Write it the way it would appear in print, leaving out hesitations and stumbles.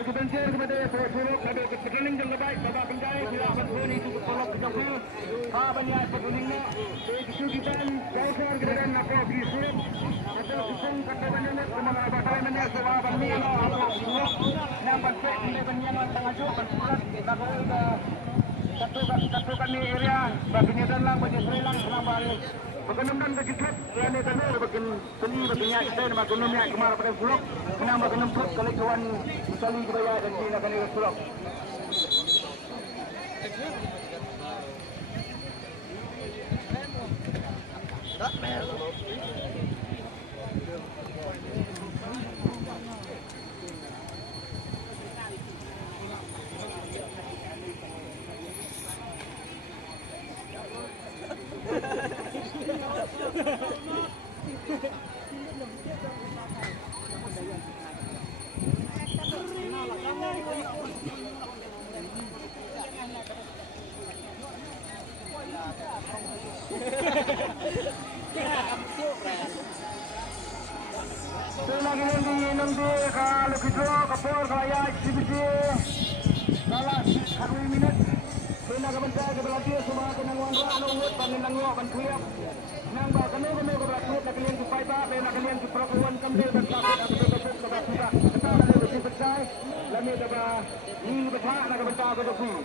Sebentar kepada Suruk ada keterangan yang baik Bapak Penjai silakan beri cukup tolong kejapu banyak petuningnya itu kita jauhkan keadaan nak di Suruk atau kusung kata banyak kemana bakal mana sebab banyak apa Suruk nampak ini banyak tengah jauh bersurat kita satu kami area baginya dan lang bagi Srilang senang balik Pagkanamdan ka gitlet, yan ay tanong, bagin tuli, bagin niya kita, na magkunom niya, kumara pa rin sulok, kunang magkunom sulok, kalikawan, isali kibaya, dan hindi na kanila sulok. Lagi yang di kalau kita kapur kaya eksibisi salah harus minat kena kebentar kebelatih semua kena ngondra nunggut pangin nangok bantuiap nang ba kanu kanu kebelatih nak kalian kupai ba nak kalian kuprokuan kamde dan sakit atau besok kebelatih kita ada bersih bersih lami daba ini besar nak kebentar kebelatih